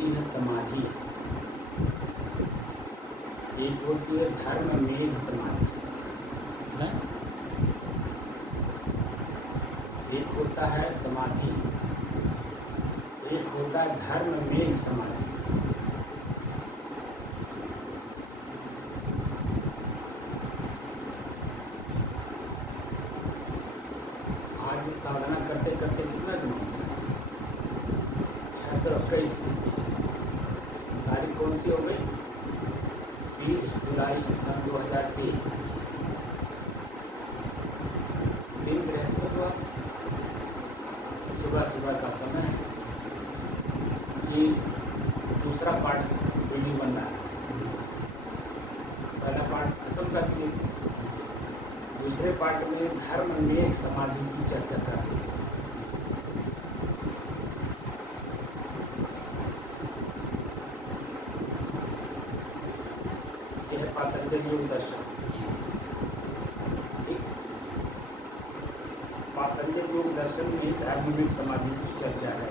होती है समाधि, एक होती है धर्म मेघ समाधि है। एक होता है समाधि, एक होता है धर्म मेघ समाधि। आज साधना करते करते कितना दिन हो गया? 621 दिन। तारीख कौन सी हो गई? 20 जुलाई सन 2023। दिन बृहस्पतिवार, सुबह सुबह का समय है। ये दूसरा पार्ट वीडियो बन रहा है। पहला पार्ट खत्म कर दिए, दूसरे पार्ट में धर्म में समाधि की चर्चा कर रही है। यह पातंजलि योग दर्शन, ठीक। पातंजलि योग दर्शन में धर्म में समाधि की चर्चा है।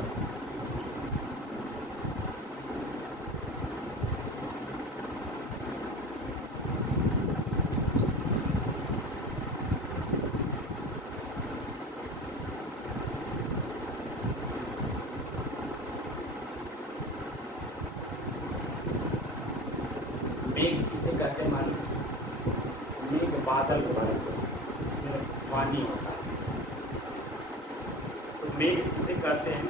मेघ किसे कहते हैं मालूम है? मेघ बादल को बोलते हैं, इसमें पानी होता है। तो मेघ किसे कहते हैं?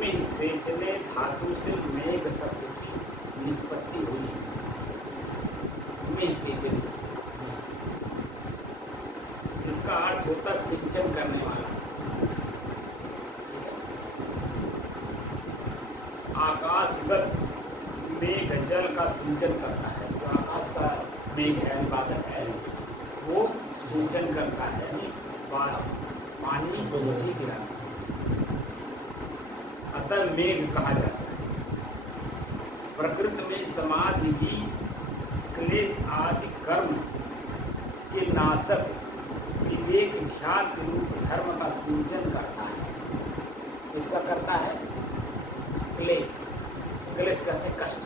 मेघ से चले धातु से मेघ शब्द की निष्पत्ति हुई है। मेघ से चले, जिसका अर्थ होता है सिंचन करने वाला। ठीक है। आकाशगत मेघ जल का सिंचन करता है। जो आकाश का मेघ है, बादल है, वो सिंचन करता है, यानी पानी नीचे गिराता है। अतः मेघ कहा जाता है। प्रकृति में समाधि भी क्लेश आदि कर्म के नाशक विवेक ख्यात रूप धर्म का सिंचन करता है। किसका करता है? क्लेश। क्लेश कहते हैं कष्ट।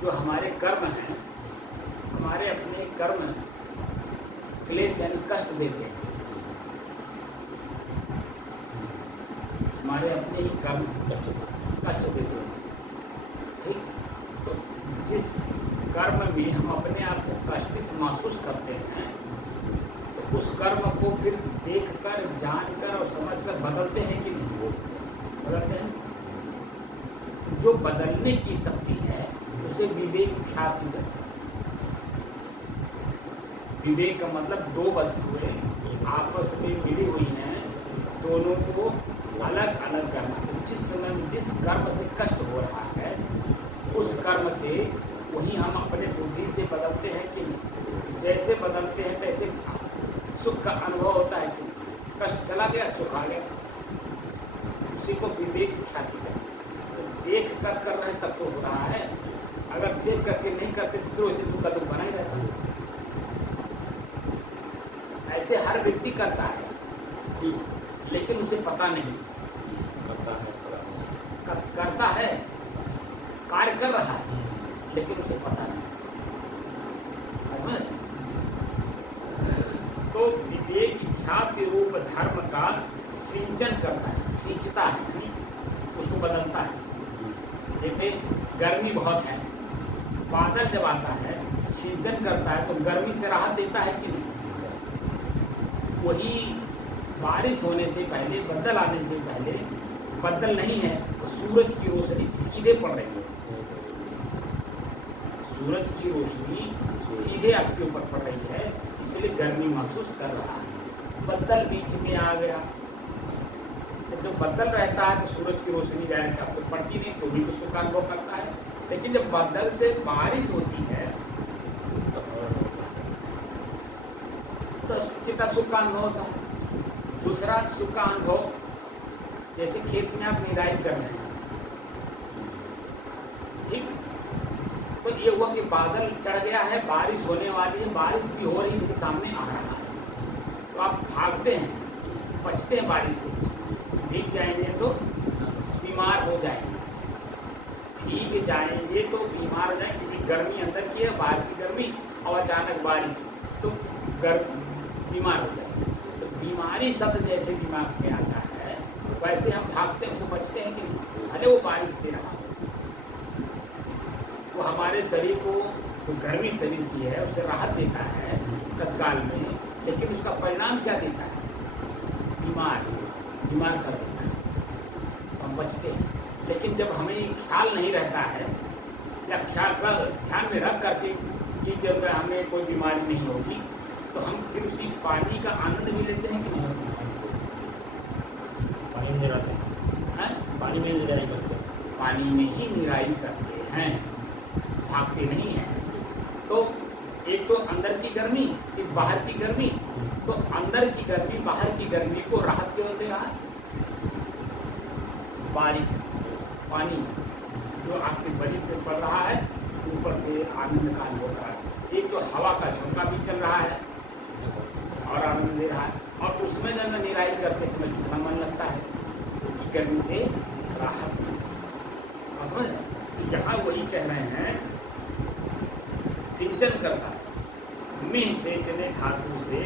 जो हमारे कर्म हैं, हमारे अपने कर्म क्लेश यानी कष्ट देते हैं। हमारे अपने ही कर्म कष्ट देते हैं। ठीक। तो जिस कर्म में हम अपने आप को कष्टित महसूस करते हैं, तो उस कर्म को फिर देखकर, जानकर और समझकर बदलते हैं कि नहीं? बदलते हैं। जो बदलने की शक्ति है उसे विवेक ख्याति कहते हैं। विवेक का मतलब दो वस्तुएं आपस में मिली हुई हैं, दोनों को अलग अलग करना। तो जिस समय जिस कर्म से कष्ट हो रहा है, उस कर्म से वही हम अपने बुद्धि से बदलते हैं कि नहीं? जैसे बदलते हैं तैसे सुख का अनुभव होता है कि नहीं? कष्ट चला गया, सुख आ गया। उसी को विवेक ख्याति कहते हैं। तो देख कर रहे तब तो हो रहा है। अगर देख करके नहीं करते तो फिर उसी दुख का दुख बना ही रहता है। ऐसे हर व्यक्ति करता है, लेकिन उसे पता नहीं। करता है, कार्य कर रहा है, लेकिन उसे पता नहीं। समझ? तो विवेक ख्याति रूप धर्म का सिंचन करता है, सींचता है, यानी उसको बदलता है। जैसे गर्मी बहुत है, बादल जब आता है सिंचन करता है तो गर्मी से राहत देता है कि नहीं? वही बारिश होने से पहले, बादल आने से पहले, बादल नहीं है तो सूरज की रोशनी सीधे पड़ रही है। सूरज की रोशनी सीधे आपके ऊपर पड़ रही है, इसलिए गर्मी महसूस कर रहा है। बादल बीच में आ गया, जब बादल रहता है तो सूरज की रोशनी डायरेक्ट आपको पड़ती नहीं, तो भी तो सुख का अनुभव करता है। लेकिन जब बादल से बारिश होती है तो कितना सुख का अनुभव होता है। दूसरा सुख का अनुभव, जैसे खेत में आप निराई कर रहे हैं, ठीक। तो ये हुआ कि बादल चढ़ गया है, बारिश होने वाली है, बारिश भी हो रही है, सामने आ रहा है, तो आप भागते हैं बचते हैं बारिश से। भीग जाएंगे तो बीमार हो जाएंगे, भीग जाएंगे तो बीमार हो जाएंगे, क्योंकि गर्मी अंदर की है, बाहर की गर्मी, और अचानक बारिश तो बीमार हो जाएंगे। तो बीमारी शब्द जैसे दिमाग में आता है वैसे हम भागते हैं, उससे बचते हैं कि नहीं। भले वो बारिश दे रहा हो, वो हमारे शरीर को जो गर्मी शरीर की है उसे राहत देता है तत्काल में, लेकिन उसका परिणाम क्या देता है? बीमार कर देता है, तो हम बचते हैं। लेकिन जब हमें ख्याल नहीं रहता है या ध्यान में रख करके कि जब हमें कोई बीमारी नहीं होगी, तो हम फिर उसी पानी का आनंद भी लेते हैं कि नहीं? पानी में रहते हैं, पानी में निराई करते हैं, पानी में ही निराई करते हैं, भागते नहीं हैं। तो एक तो अंदर की गर्मी, एक बाहर की गर्मी। तो अंदर की गर्मी बाहर की गर्मी को राहत क्यों दे रहा है? बारिश, पानी जो आपके शरीर पे पड़ रहा है, ऊपर से आनंद का अनुभव कर रहा है। एक जो हवा का झोंका भी चल रहा है और आनंद दे रहा है, और उसमें जब निराई करते समय कितना मन लगता है, क्योंकि गर्मी से राहत मिलती है। समझ रहे हैं? यहाँ वही कह रहे हैं, सिंचन करता है। मेघ सेचने धातु से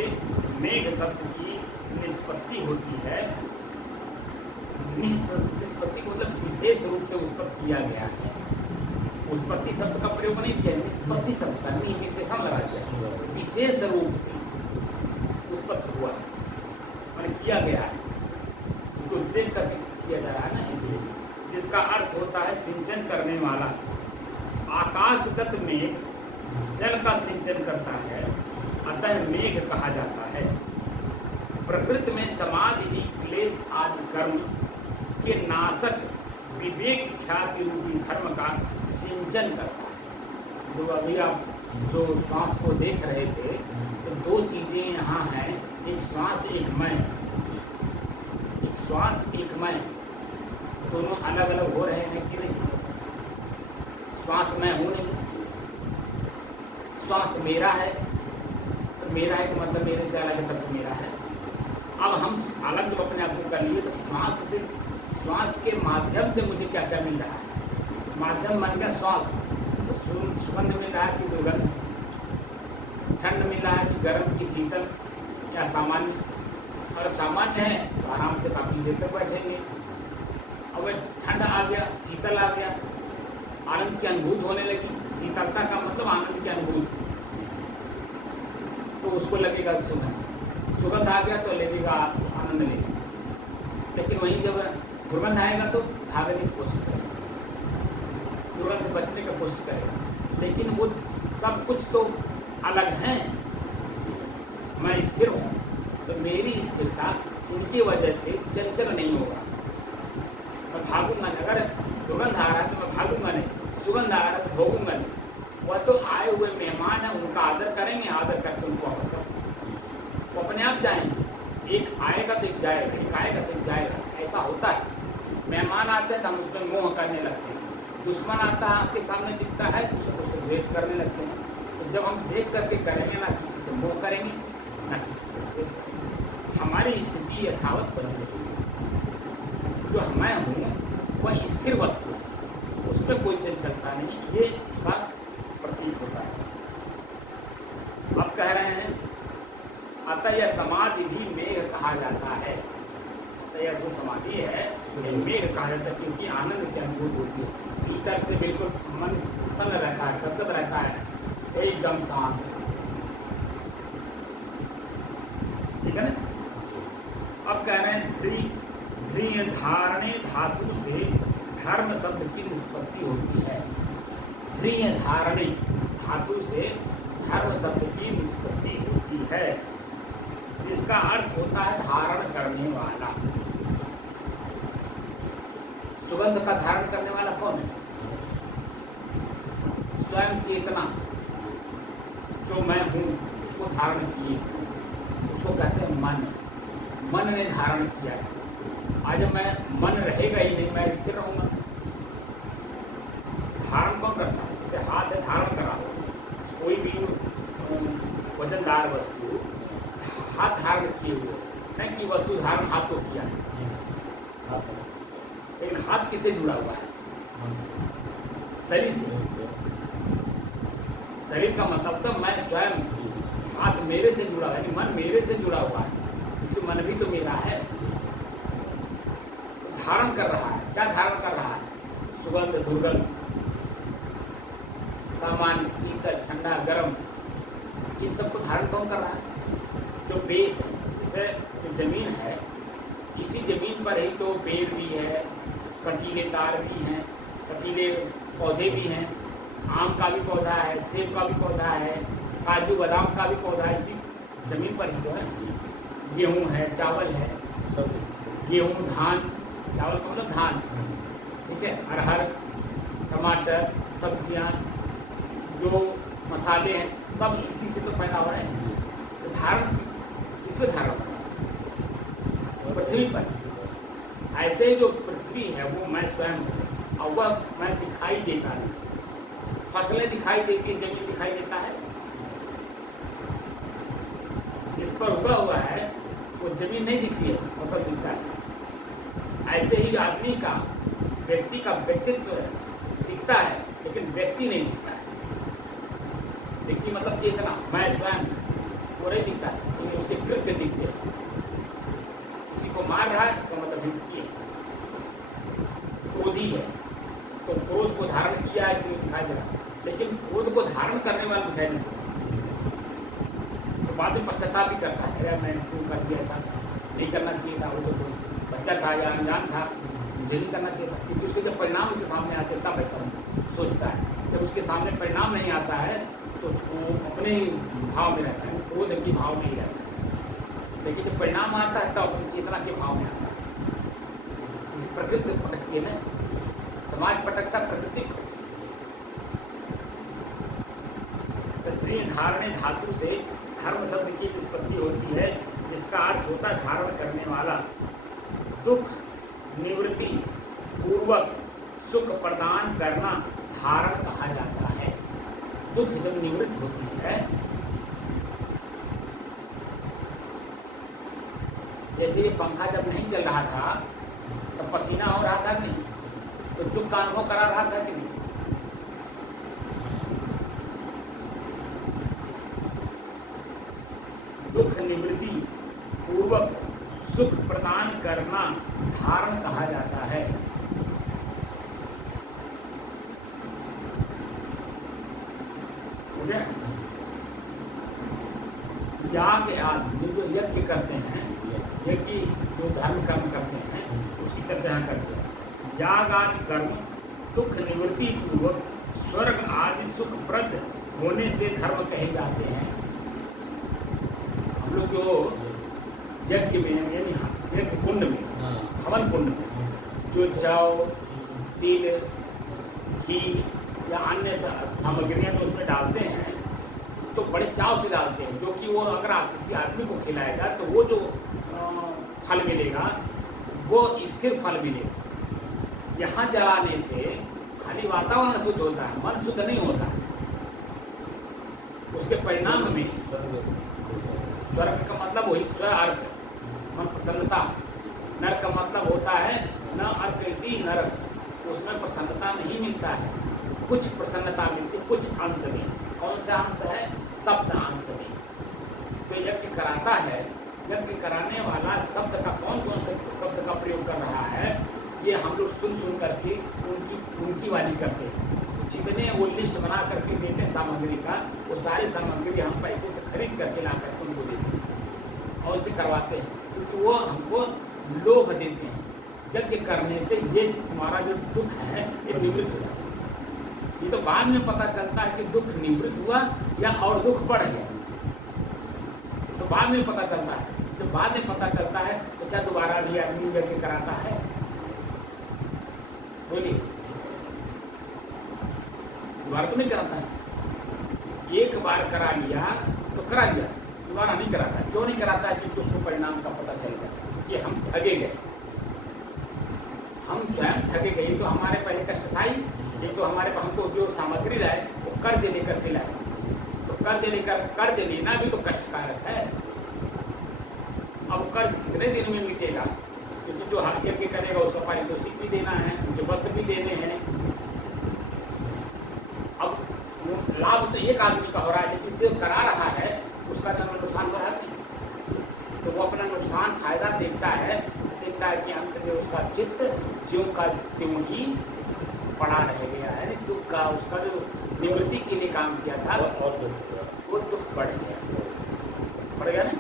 मेघ शब्द की निष्पत्ति होती है। निष्पत्ति को मतलब विशेष रूप से उत्पत्ति किया गया है। उत्पत्ति शब्द का प्रयोग नहीं किया, निष्पत्ति शब्द का नहीं, विशेषण लगा दिया। विशेष रूप से उत्पत्ति हुआ मैंने किया गया है, उनको देख करके किया जा रहा है ना, इसलिए। जिसका अर्थ होता है सिंचन करने वाला। आकाशगत मेघ जल का सिंचन करता है, अतः मेघ कहा जाता है। प्रकृति में समाधि क्लेश आदि कर्म के नाशक विवेक ख्याति रूपी धर्म का सिंचन करता है। तो अभी आप जो श्वास को देख रहे थे, तो दो चीज़ें यहाँ हैं, एक श्वास एक मैं, एक श्वास एक मैं, दोनों अलग अलग हो रहे हैं कि नहीं? श्वास मैं हूँ नहीं, श्वास मेरा है, तो मेरा है तो मतलब मेरे से अलग है, तब तो मेरा है। अब हम अलग जब अपने आप को कर लिए, तो श्वास के माध्यम से मुझे क्या क्या मिल रहा है? माध्यम बन गया श्वास, तो सुगंध मिल रहा है कि दुर्गंध, ठंड मिल रहा है कि गर्म की शीतल, या सामान्य। अगर सामान्य है तो आराम से काफ़ी देर तक बैठेंगे। अब ठंड आ गया, शीतल आ गया, आनंद की अनुभूति होने लगी। शीतलता का मतलब आनंद की अनुभूति, तो उसको लगेगा सुगंध आ गया तो लगेगा आनंद लेगा। लेकिन वहीं जब दुर्गंध आएगा तो भागने की कोशिश करेगा, दुर्गंध से बचने की कोशिश करेगा। लेकिन वो सब कुछ तो अलग हैं। मैं स्थिर हूँ, तो मेरी स्थिरता उनकी वजह से चंचल नहीं होगा, मैं भागूंगा नहीं। अगर दुर्गंध आ रहा है तो मैं भागूंगा नहीं, सुगंध आ रहा है तो भोगूंगा नहीं। वह तो आए हुए मेहमान हैं, उनका आदर करेंगे, आदर करके उनको वापस करेंगे, वो अपने आप जाएंगे। एक आएगा तो एक जाएगा, एक आएगा तो एक जाएगा, ऐसा होता है। मेहमान आते हैं तो हम उस पर मोह करने लगते हैं, दुश्मन आता है आपके सामने दिखता है तो उससे द्वेष करने लगते हैं। तो जब हम देख करके करेंगे, ना किसी से मोह करेंगे ना किसी से द्वेष करेंगे, हमारी स्थिति यथावत बनी रहेगी। जो मैं हूँ वह स्थिर वस्तु है, उसमें कोई चंचलता नहीं, ये उसका प्रतीक होता है। अब कह रहे हैं, अतः यह समाधि भी मेघ कहा जाता है। अतः यह जो समाधि है ये मेघ कहा जाता है, क्योंकि आनंद की अनुभूति होती है। भीतर से बिल्कुल मन प्रसन्न रहता है, गदगद रहता है, एकदम शांत। ठीक है ना? अब कह रहे हैं, ध्रिय धारणे धातु से धर्म शब्द की निष्पत्ति होती है। ध्रिय धारणे धातु से धर्म शब्द की निष्पत्ति होती है, जिसका अर्थ होता है धारण करने वाला। सुगंध का धारण करने वाला कौन है? स्वयं चेतना, जो मैं हूँ उसको धारण किए, उसको कहते हैं मन। मन ने धारण किया है। आज मैं मन रहेगा ही नहीं, मैं स्थिर रहूँगा। धारण कौन करता है? जैसे हाथ है, धारण करा हो, कोई भी वजनदार वस्तु हाथ धारण किए हुए, नहीं कि वस्तु धारण हाथ को किया है, आप लेकिन हाथ किससे जुड़ा हुआ है? शरीर से। शरीर का मतलब तो मैं स्वयं, हाथ मेरे से जुड़ा है, मन मेरे से जुड़ा हुआ है, क्योंकि मन भी तो मेरा है। तो धारण कर रहा है, क्या धारण कर रहा है? सुगंध, दुर्गंध, सामान्य, शीतल, ठंडा, गर्म, इन सबको धारण कौन कर रहा है? जो बेस है, जैसे जो जमीन है, इसी जमीन पर ही तो पेड़ भी है, कटीले तार भी हैं, कटीले पौधे भी हैं, आम का भी पौधा है, सेब का भी पौधा है, काजू बादाम का भी पौधा है, इसी जमीन पर ही तो है। गेहूँ है, चावल है, सब गेहूँ, धान, चावल का मतलब धान, ठीक है, अरहर, टमाटर, सब्जियाँ, जो मसाले हैं, सब इसी से तो पैदा हो रहे हैं। तो धारण किस पे धारण हो रहा है? पृथ्वी पर। ऐसे ही जो पृथ्वी है वो मैं स्वयं हूँ, और वह मैं दिखाई देता नहीं। फसलें दिखाई देती, जमीन दिखाई देता है, जिस पर उगा हुआ है वो जमीन नहीं दिखती है, फसल दिखता है। ऐसे ही आदमी का, व्यक्ति का व्यक्तित्व दिखता है, लेकिन व्यक्ति नहीं दिखता है। व्यक्ति मतलब चेतना, मैं स्वयं, वो नहीं दिखता है, लेकिन उसके कृत्य दिखते हैं। किसी को मार रहा है, इसका मतलब हिंसकी है, क्रोधी है, तो क्रोध को धारण किया है, इसलिए दिखाई दे रहा है, लेकिन क्रोध को धारण करने वाला दिखाई नहीं देता। तो बाद में पश्चाताप भी करता है, अरे मैं क्यों कर दिया, ऐसा नहीं करना चाहिए था, वो तो बच्चा था या अनजान था, मुझे नहीं करना चाहिए था। क्योंकि उसके जब परिणाम उसके सामने आते तब ऐसा सोचता है। जब उसके सामने परिणाम नहीं आता है तो वो अपने भाव में रहता है, क्रोध के भाव में ही रहता है। लेकिन जब परिणाम आता है तब अपनी चेतना के भाव में आता है। क्योंकि प्रकृति पटकती है ना, समाज पटकता, प्रकृति पटकती है। पृथ्वी धारणे धातु से धर्म शब्द की निष्पत्ति होती है, जिसका अर्थ होता है धारण करने वाला। दुख निवृत्ति पूर्वक सुख प्रदान करना धारण कहा जाता है। दुख जब निवृत्त होती है, जैसे ये पंखा जब नहीं चल रहा था तब पसीना हो रहा था नहीं, तो दुख का अनुभव करा रहा था कि नहीं? दुख निवृत्ति पूर्वक सुख प्रदान करना धारण कहा जाता है। याग आदि जो यज्ञ करते हैं, यज्ञ जो धर्म कर्म करते हैं, उसकी चर्चा यहाँ करते हैं। याग आदि कर्म दुख निवृत्ति पूर्वक स्वर्ग आदि सुखप्रद होने से धर्म कहे जाते हैं। हम लोग जो यज्ञ में, यानी यज्ञ कुंड में, हवन कुंड में जो जौ, तिल, घी या अन्य सामग्रियाँ जो उसमें डालते हैं, तो बड़े चाव से डालते हैं, जो कि वो अगर आप किसी आदमी को खिलाएगा तो वो जो फल मिलेगा वो स्थिर फल मिलेगा। यहाँ जलाने से खाली वातावरण शुद्ध होता है, मन शुद्ध नहीं होता है। उसके परिणाम में स्वर्ग का मतलब वही स्व अर्थ, मन प्रसन्नता। नरक का मतलब होता है न अर्कति नरक, उसमें प्रसन्नता नहीं मिलता है, कुछ प्रसन्नता मिलती, कुछ अंश में। कौन सा अंश है? शब्द अंश में। जो यज्ञ कराता है, यज्ञ कराने वाला शब्द का कौन से शब्द का प्रयोग कर रहा है, ये हम लोग सुन करके उनकी वाली करते हैं। जितने वो लिस्ट बना करके देते हैं सामग्री का, वो सारी सामग्री हम पैसे से खरीद करके ला करके उनको देते हैं और उसे करवाते हैं, क्योंकि वो हमको लोभ देते हैं। यज्ञ करने से ये तुम्हारा जो दुख है ये निवृत्त हो जाएगा। ये तो बाद में पता चलता है कि दुख निवृत्त हुआ या और दुख बढ़ गया, तो बाद में पता चलता है। जब बाद में पता चलता है तो क्या दोबारा भी आदमी यज्ञ कराता है? बोलिए, दोबारा तो नहीं कराता है। एक बार करा लिया तो करा लिया, दोबारा नहीं कराता है। क्यों नहीं कराता है? क्योंकि उसको परिणाम का पता चल गया, क्योंकि हम ठगे गए, हम स्वयं ठगे गए। तो हमारे पहले कष्ट था ही, ये तो हमारे पास हमको जो सामग्री लाए वो कर्ज लेकर के लाए, तो कर्ज लेना भी तो कष्टकारक है। अब कर्ज कितने दिन में मिटेगा? क्योंकि जो यज्ञ करेगा उसका पारितोषिक भी देना है, उनके वस्त्र भी देने हैं। अब लाभ तो एक आदमी का हो रहा है, लेकिन जो करा रहा है उसका जब नुकसान हो रहा है, तो वो अपना नुकसान फायदा देखता है कि अंत में उसका चित्त ज्यों का त्यों ही पड़ा रह गया है। दुख का उसका जो निवृत्ति के लिए काम किया था और वो दुख बढ़ गया ना।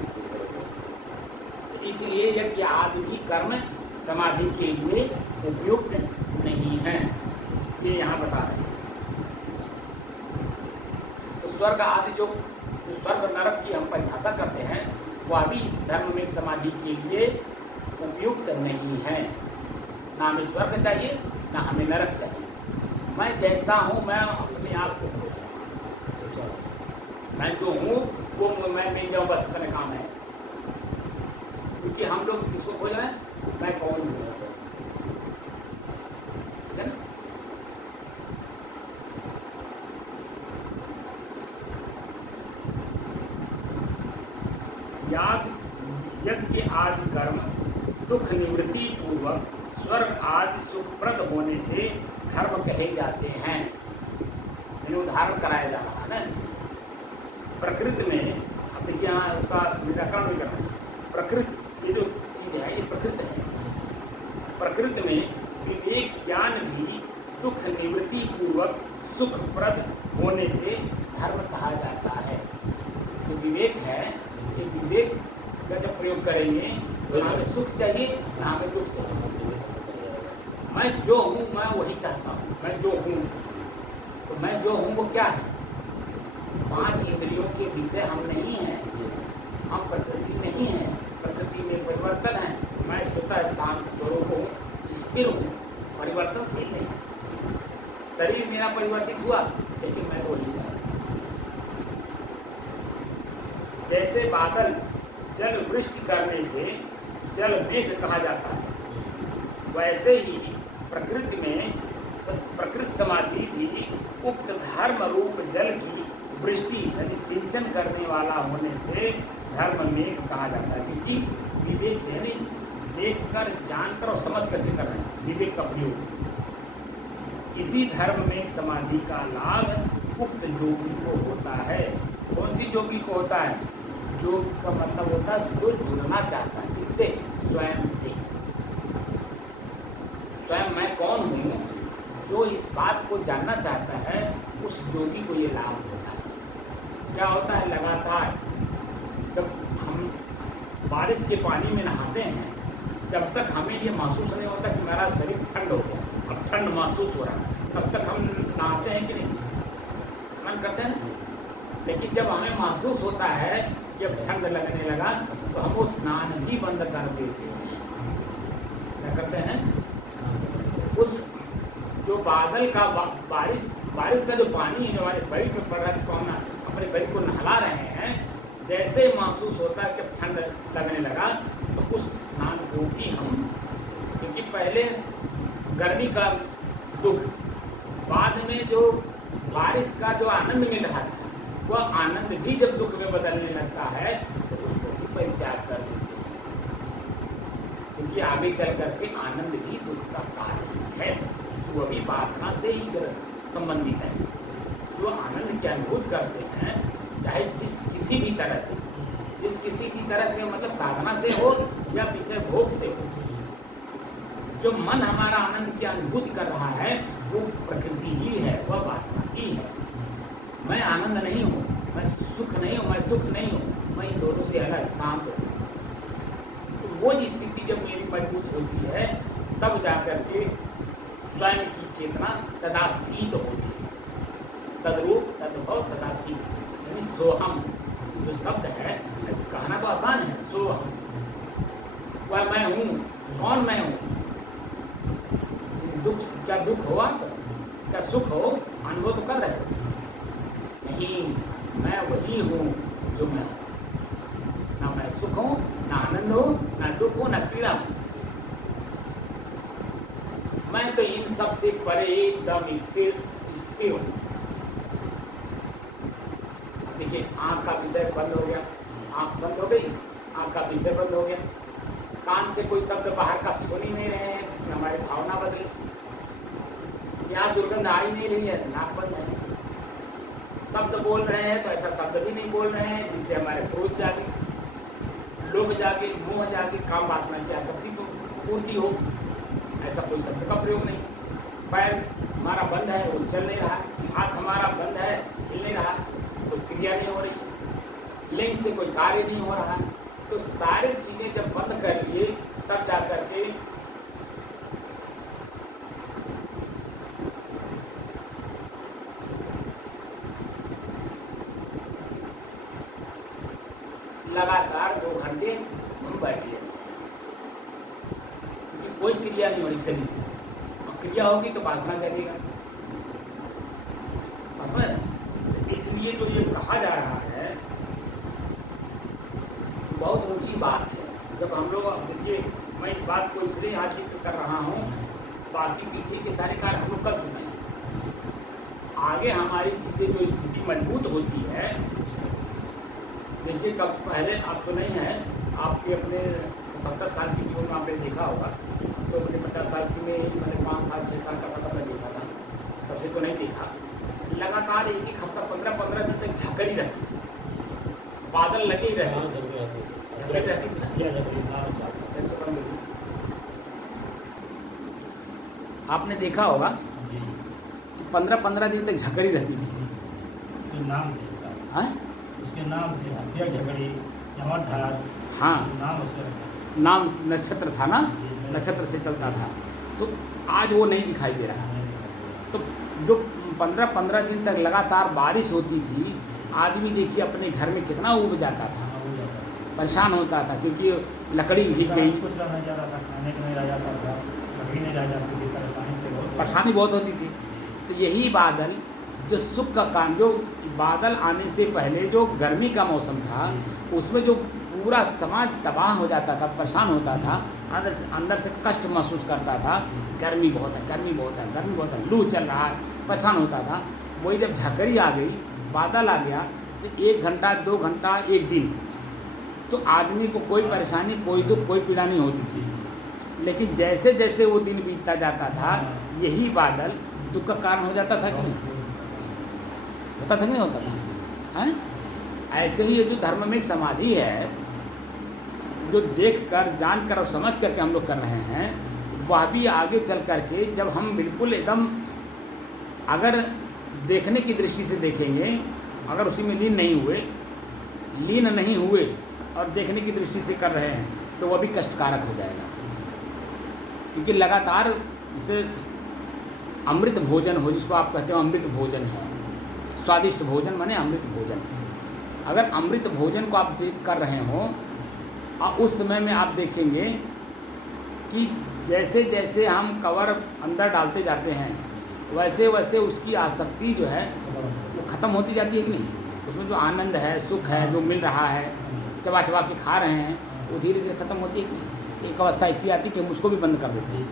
इसलिए यज्ञ आदि भी कर्म समाधि के लिए उपयुक्त नहीं है, ये यहाँ बता रहे हैं। तो स्वर्ग आदि जो स्वर्ग नरक की हम परिभाषा करते हैं वह भी इस धर्म में समाधि के लिए उपयुक्त नहीं है। ना हमें स्वर्ग चाहिए ना हमें नरक चाहिए। मैं जैसा हूँ मैं अपने आप को खोज रहा हूँ, मैं जो हूँ वो मैं मिल जाऊँ बस इतना काम है। क्योंकि हम लोग किसको खोज रहे हैं? मैं कौन हूँ, ठीक है ना। यज्ञ आदि कर्म दुख निवृत्ति पूर्वक स्वर्ग आदि सुखप्रद होने से धर्म कहे जाते हैं। इन्हें उदाहरण कराया जा रहा है ना। प्रकृति में अब देखिए यहाँ उसका निराकरण भी करना है। प्रकृति ये जो चीज़ है ये प्रकृति है। प्रकृति में विवेक ज्ञान भी दुख निवृत्ति पूर्वक सुखप्रद होने से धर्म कहा जाता है। जो विवेक है ये विवेक का जब प्रयोग करेंगे तो ना हमें सुख चाहिए ना हमें दुख चाहिए। मैं जो हूँ मैं वही चाहता हूँ। मैं जो हूँ तो मैं जो हूँ वो क्या है? 5 इंद्रियों के विषय हम नहीं हैं, हम प्रकृति नहीं है। प्रकृति में परिवर्तन है। मैं स्वतः शांत स्वरूप हूँ, स्थिर हूँ, परिवर्तनशील नहीं। शरीर मेरा परिवर्तित हुआ लेकिन मैं तो वही हूँ। जैसे बादल जल वृष्टि करने से जल मेघ कहा जाता है, वैसे ही प्रकृति में प्रकृति समाधि भी उक्त धर्म रूप जल की वृष्टि यानी सिंचन करने वाला होने से धर्म मेघ कहा जाता है। क्योंकि विवेक से यानी देख कर जानकर और समझ करके कर रहे हैं, विवेक का प्रयोग। इसी धर्म में समाधि का लाभ उक्त जोगी को होता है। कौन सी जोगी को होता है? योग का मतलब होता है जो जुड़ना चाहता है, किससे? स्वयं से। स्वयं मैं कौन हूँ, जो इस बात को जानना चाहता है उस योगी को ये लाभ होता है। क्या होता है? लगातार जब हम बारिश के पानी में नहाते हैं, जब तक हमें ये महसूस नहीं होता कि मेरा शरीर ठंड हो गया, अब ठंड महसूस हो रहा है, तब तक हम नहाते हैं कि नहीं? स्नान करते हैं ना। लेकिन जब हमें महसूस होता है कि अब ठंड लगने लगा तो हम वो स्नान भी बंद कर देते हैं। क्या करते हैं? उस जो बादल का बारिश का जो पानी है जो हमारे शरीर पे पड़ रहा है, जिसको हम अपने शरीर को नहला रहे हैं, जैसे महसूस होता है कि ठंड लगने लगा तो उस स्नान को भी हम, क्योंकि पहले गर्मी का दुख, बाद में जो बारिश का जो आनंद मिल रहा था वह आनंद भी जब दुख में बदलने लगता है तो उसको भी परित्याग कर देते हैं। क्योंकि आगे चल करके आनंद भी दुख का कारण ही है, वो भी वासना से ही संबंधित है। जो आनंद की अनुभूति करते हैं, चाहे जिस किसी भी तरह से, मतलब साधना से हो या विषय भोग से हो, जो मन हमारा आनंद की अनुभूति कर रहा है वो प्रकृति ही है, वह वासना ही है। मैं आनंद नहीं हूँ, मैं सुख नहीं हूँ, मैं दुख नहीं हूँ, मैं इन दोनों से अलग शांत हूँ। तो वो स्थिति जब मेरी मजबूत होती है तब जाकर के स्वयं की चेतना तदासीत होती है। तद्रूप तद्भव तदासीत यानी सोहम जो शब्द है, कहना तो आसान है, सोहम वह मैं हूँ। कौन मैं हूँ? दुख, क्या दुख हो आप? क्या सुख हो? अनुभव तो कर रहे हो? नहीं, मैं वही हूँ जो मैं हूँ। ना मैं सुख हूँ, ना आनंद हो, ना दुख हो, ना पीड़ा हो। मैं तो इन सब से परे एकदम स्थिर हूँ। देखिए आँख का विषय बंद हो गया, आँख बंद हो गई, आँख का विषय बंद हो गया, कान से कोई शब्द बाहर का सुन ही नहीं रहे हैं जिसमें हमारी भावना बदले। यहाँ दुर्गंध आ ही नहीं रही है, नाक बंद है। शब्द बोल रहे हैं तो ऐसा शब्द भी नहीं बोल रहे हैं जिससे हमारे क्रोध जागे, लोभ जागे, मोह जागे, काम वासना की आसक्ति पूर्ति हो। ऐसा कोई शब्द का प्रयोग नहीं। पैर हमारा बंद है, वो चल नहीं रहा। हाथ हमारा बंद है, हिल नहीं रहा, कोई क्रिया नहीं हो रही। लिंग से कोई कार्य नहीं हो रहा। तो सारी चीज़ें जब बंद कर लिए तब जा करके लगातार 2 घंटे हम बैठ लेते हैं, क्योंकि कोई क्रिया नहीं हो रही शरीर से। और क्रिया होगी तो वासना जगेगा, वासना है। इसलिए जो ये कहा जा रहा है बहुत ऊंची बात है। जब हम लोग, अब देखिए मैं इस बात को इसलिए आज जिक्र कर रहा हूँ, बाकी पीछे के सारे कार्य हम लोग कर चुके हैं। आगे हमारी चीज़ें जो स्थिति मजबूत होती है, देखिए कब पहले आप तो नहीं है, आपके अपने 77 साल की जीवन में आपने देखा होगा। तो मुझे 50 साल की में मैंने 5 साल 6 साल का तब मैं देखा था, तब से तो नहीं देखा। लगातार एक हफ्ता 15-15 दिन तक झकरी रहती थी, बादल लगे ही रहते थे, झकरी रहती थी। आपने देखा होगा 15-15 दिन तक झकरी रहती थी। नाम से हाँ, उसके नाम थे हथिया झगड़ी, चमटधार। हाँ, नाम उसका नाम नक्षत्र था ना, नक्षत्र से चलता था। तो आज वो नहीं दिखाई दे रहा है। तो जो 15-15 दिन तक लगातार बारिश होती थी, आदमी देखिए अपने घर में कितना उब जाता था, परेशान होता था, क्योंकि लकड़ी भीग गई, कुछ नहीं जाता था, खाने को नहीं रह जाता था, लकड़ी नहीं रह जाती थी, परेशानी बहुत होती थी। तो यही बादल जो सुख का काम, जो बादल आने से पहले जो गर्मी का मौसम था, उसमें जो पूरा समाज तबाह हो जाता था, परेशान होता था, अंदर से कष्ट महसूस करता था, गर्मी बहुत है, गर्मी बहुत है, गर्मी बहुत है, लू चल रहा है, परेशान होता था। वही जब झकरी आ गई, बादल आ गया, तो 1 घंटा 2 घंटा 1 दिन तो आदमी को कोई परेशानी, कोई दुख, कोई पीड़ा नहीं होती थी। लेकिन जैसे जैसे वो दिन बीतता जाता था, यही बादल दुख का कारण हो जाता था कि नहीं होता था, नहीं होता था, हैं? ऐसे ही ये जो धर्म में एक समाधि है, जो देख कर, जान कर और समझ करके हम लोग कर रहे हैं, वह भी आगे चल करके जब हम बिल्कुल एकदम अगर देखने की दृष्टि से देखेंगे, अगर उसी में लीन नहीं हुए और देखने की दृष्टि से कर रहे हैं, तो वह भी कष्टकारक हो जाएगा। क्योंकि लगातार जैसे अमृत भोजन हो, जिसको आप कहते हो अमृत भोजन है, स्वादिष्ट भोजन माने अमृत भोजन। अगर अमृत भोजन को आप देख कर रहे हो और उस समय में आप देखेंगे कि जैसे जैसे हम कवर अंदर डालते जाते हैं, वैसे वैसे उसकी आसक्ति जो है वो ख़त्म होती जाती है कि नहीं। उसमें जो आनंद है, सुख है, जो मिल रहा है, चबा चबा के खा रहे हैं, वो धीरे धीरे ख़त्म होती है कि नहीं। एक अवस्था ऐसी आती है कि हम उसको भी बंद कर देते हैं,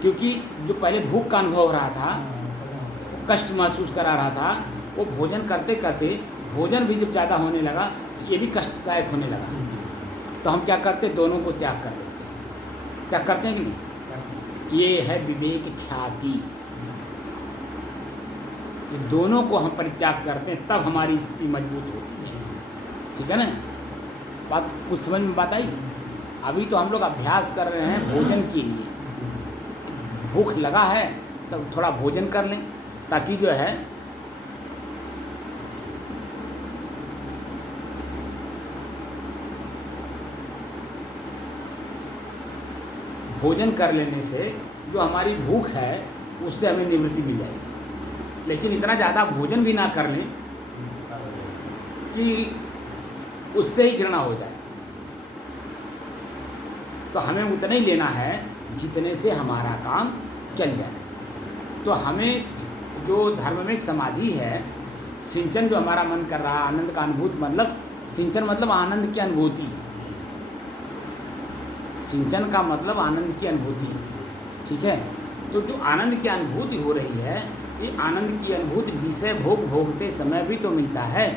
क्योंकि जो पहले भूख का अनुभव हो रहा था, कष्ट महसूस करा रहा था, वो भोजन करते करते भोजन भी जब ज़्यादा होने लगा, ये भी कष्टदायक होने लगा। तो हम क्या करते, दोनों को त्याग कर देते हैं। त्याग करते हैं कि नहीं। ये है विवेक ख्याति। ये दोनों को हम परित्याग करते हैं, तब हमारी स्थिति मजबूत होती है। ठीक है ना, बात कुछ समझ में बात आई। अभी तो हम लोग अभ्यास कर रहे हैं भोजन के लिए। भूख लगा है तब थोड़ा भोजन कर लें, ताकि जो है भोजन कर लेने से जो हमारी भूख है उससे हमें निवृत्ति मिल जाएगी। लेकिन इतना ज़्यादा भोजन भी ना कर लें कि उससे ही घृणा हो जाए। तो हमें उतना ही लेना है जितने से हमारा काम चल जाए। तो हमें जो धर्म में एक समाधि है, सिंचन जो हमारा मन कर रहा, आनंद का अनुभूति, मतलब सिंचन मतलब आनंद की अनुभूति। सिंचन का मतलब आनंद की अनुभूति, ठीक है। तो जो आनंद की अनुभूति हो रही है, ये आनंद की अनुभूति विषय भोग भोगते समय भी तो मिलता है।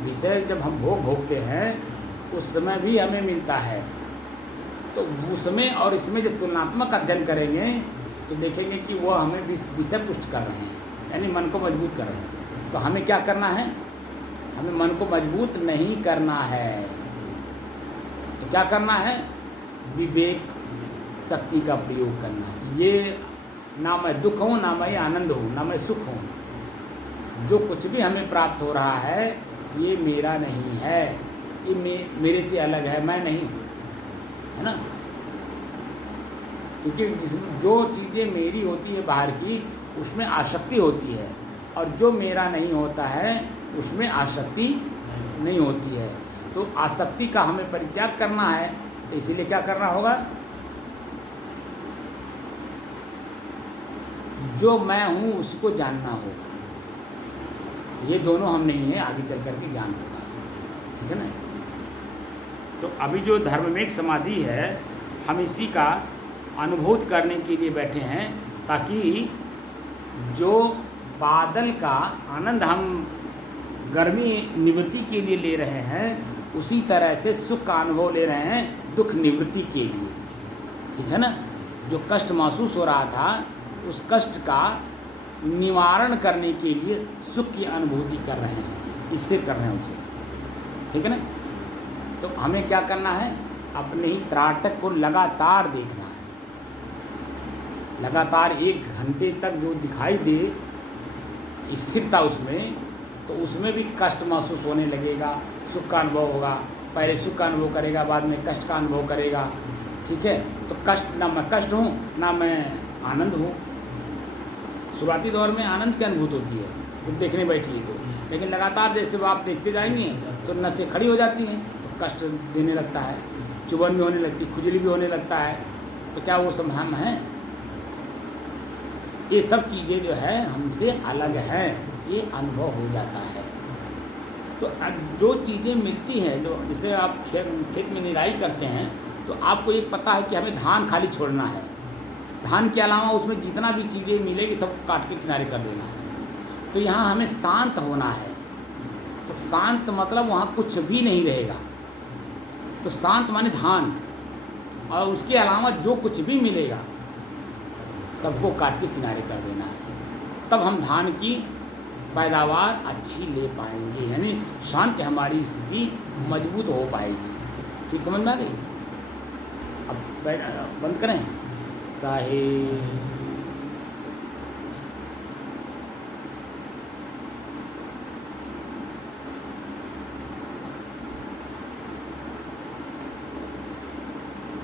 विषय जब हम भोग भोगते हैं उस समय भी हमें मिलता है, तो उसमें और इसमें जब तुलनात्मक अध्ययन करेंगे तो देखेंगे कि वो हमें विषय पुष्ट कर रहे हैं, यानी मन को मजबूत कर रहे हैं। तो हमें क्या करना है? हमें मन को मजबूत नहीं करना है, तो क्या करना है? विवेक शक्ति का प्रयोग करना है। ये ना मैं दुख हूँ, ना मैं आनंद हूँ, ना मैं सुख हूँ। जो कुछ भी हमें प्राप्त हो रहा है ये मेरा नहीं है, ये मेरे से अलग है, मैं नहीं हूँ, है ना। क्योंकि जो चीज़ें मेरी होती है बाहर की, उसमें आसक्ति होती है, और जो मेरा नहीं होता है उसमें आसक्ति नहीं होती है। तो आसक्ति का हमें परित्याग करना है, तो इसीलिए क्या करना होगा? जो मैं हूँ उसको जानना होगा। ये दोनों हम नहीं है, आगे चल कर के ज्ञान होगा, ठीक है ना। तो अभी जो धर्ममेघ समाधि है, हम इसी का अनुभूत करने के लिए बैठे हैं, ताकि जो बादल का आनंद हम गर्मी निवृत्ति के लिए ले रहे हैं, उसी तरह से सुख का अनुभव ले रहे हैं दुख निवृत्ति के लिए, ठीक है ना। जो कष्ट महसूस हो रहा था उस कष्ट का निवारण करने के लिए सुख की अनुभूति कर रहे हैं, स्थिर कर रहे हैं उसे, ठीक है ना। तो हमें क्या करना है? अपने ही त्राटक को लगातार देखना है, लगातार 1 घंटे तक जो दिखाई दे स्थिरता उसमें, तो उसमें भी कष्ट महसूस होने लगेगा, सुख का अनुभव होगा। पहले सुख का अनुभव करेगा, बाद में कष्ट का अनुभव करेगा, ठीक है। तो कष्ट, ना मैं कष्ट हूँ ना मैं आनंद हूँ। शुरुआती दौर में आनंद की अनुभूति होती है जब देखने बैठिए तो, लेकिन लगातार जैसे वो आप देखते जाएंगे तो नसें खड़ी हो जाती हैं, तो कष्ट देने लगता है, चुभन भी होने लगती है, खुजली भी होने लगता है। तो क्या वो सब हम हैं? ये सब चीज़ें जो है हमसे अलग हैं, ये अनुभव हो जाता है। तो जो चीज़ें मिलती हैं, जो जैसे आप खेत में निराई करते हैं, तो आपको ये पता है कि हमें धान खाली छोड़ना है, धान के अलावा उसमें जितना भी चीज़ें मिलेगी सब काट के किनारे कर देना है। तो यहाँ हमें शांत होना है, तो शांत मतलब वहाँ कुछ भी नहीं रहेगा। तो शांत माने धान, और उसके अलावा जो कुछ भी मिलेगा सबको काट के किनारे कर देना है। तब हम धान की पैदावार अच्छी ले पाएंगे, यानी शांत हमारी स्थिति मजबूत हो पाएगी। ठीक समझ में आ गई? अब बंद करें साहे।